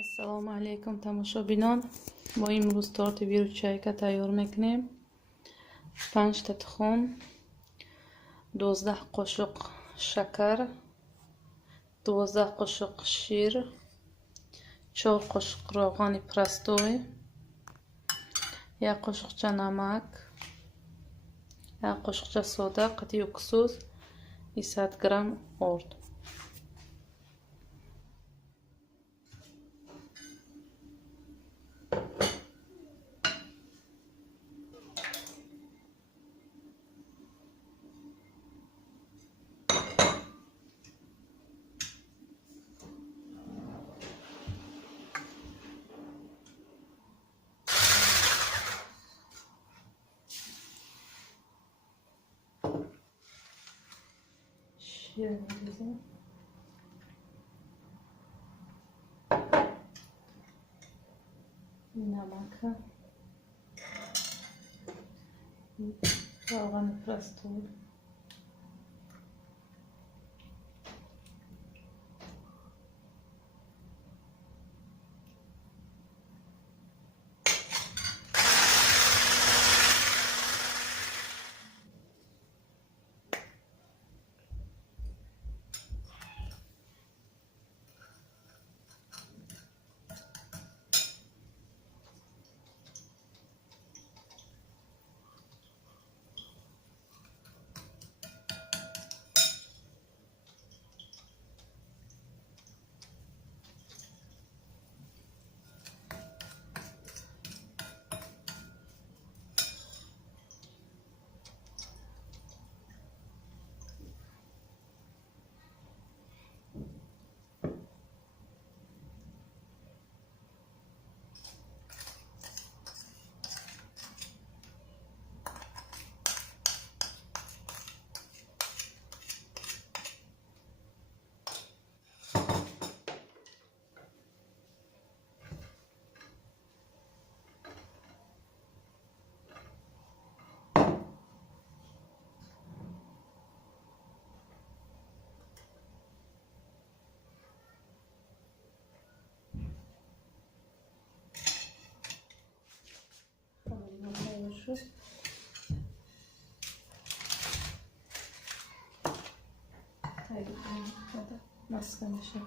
ассалому алайкум тамошобинон. Мо имрӯз торти виручайка тайёр мекунем. 5 та тухм, 12 қошуқ шакар, 12 қошуқ шир, 4 қошуқ равғани простой, 1 қошуқча намак, 1 қошуқча сода, қатъи уксус, 100 грамм орд. شیر می‌ریزیم. نمک، روغن پرستور، مسخ میشه.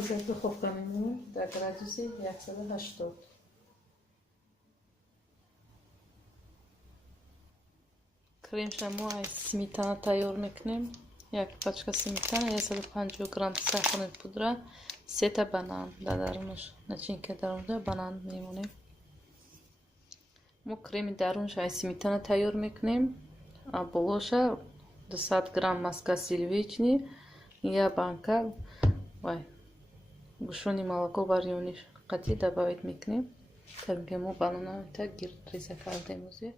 ظرف خوب کنیم در گرادوس 180. کریم شامو از سمیتانا تیار میکنیم. یک پاچکا سمیتانا، 150 گرم ساخن پودر، 3 تا بانان درونش، نچینکه درونده بانان میمونیم. ما کریم درونش از سمیتانا تیار میکنیم. болоша 200 грамм маска сливичный, я банка гушуни молоко варёни қатъи добавить мекунем. каримки мо банана так гирд реза кардем узи.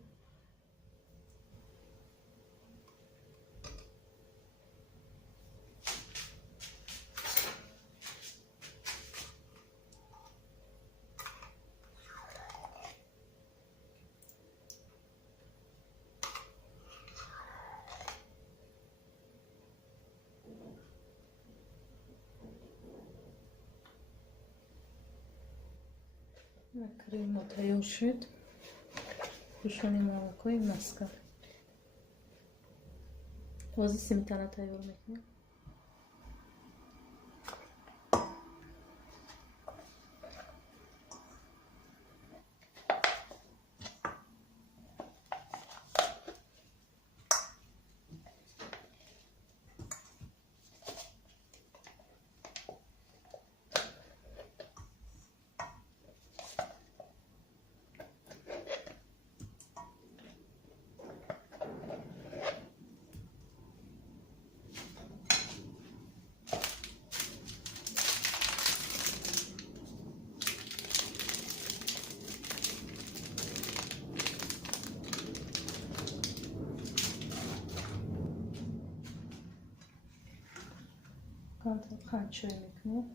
Крем тайёр шуд. Гушуни молокои маска. Ҳозир сметана тайёр мекунем. панчои мекунем.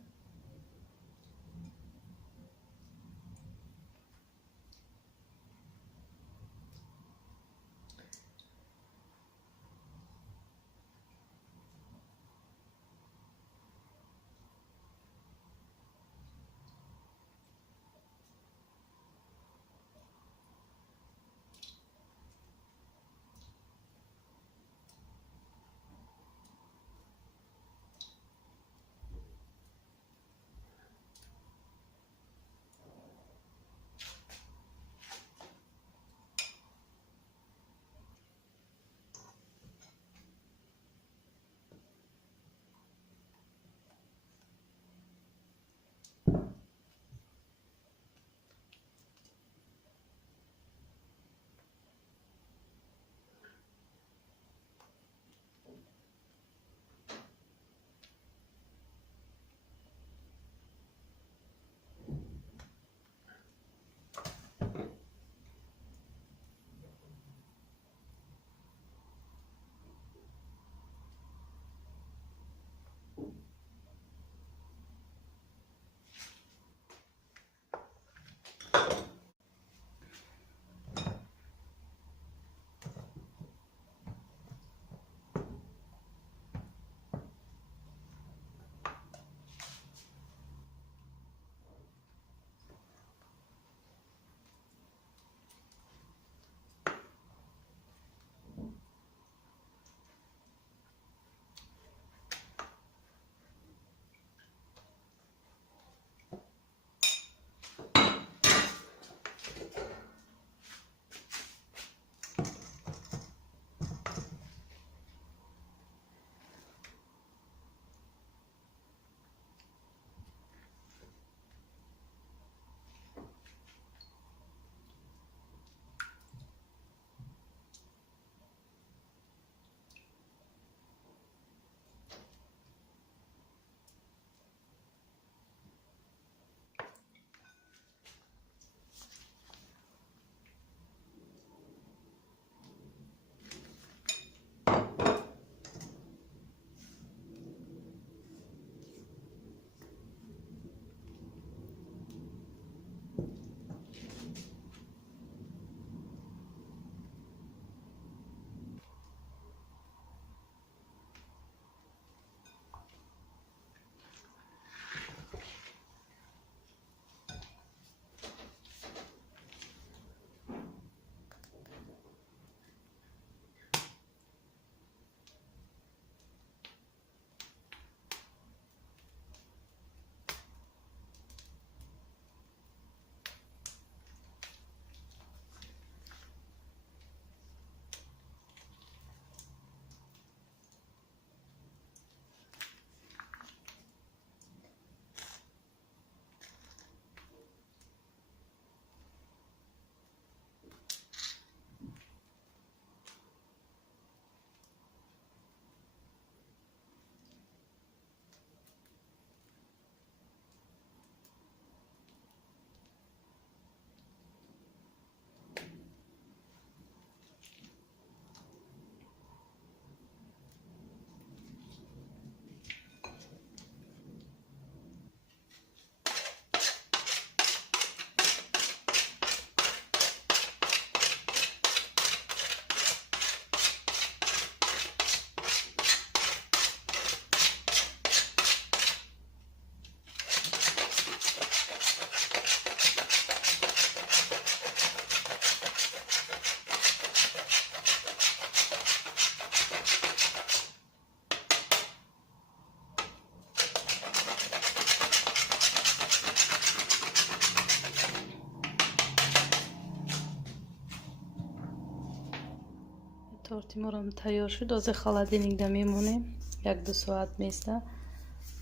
торти моram тайёр шуд. ҳозир холодильникда мемонем. 1-2 соат места.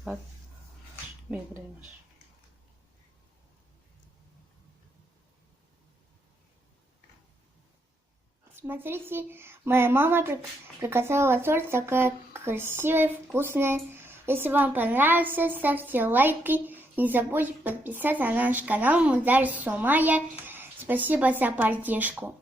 Баъд мебаремаш. Смотрите, моя мама приготовила торт, такая красивая, вкусная. Если вам понравится, ставьте лайки. Не забудьте подписаться на наш канал Мударис Сумая. Спасибо за поддержку.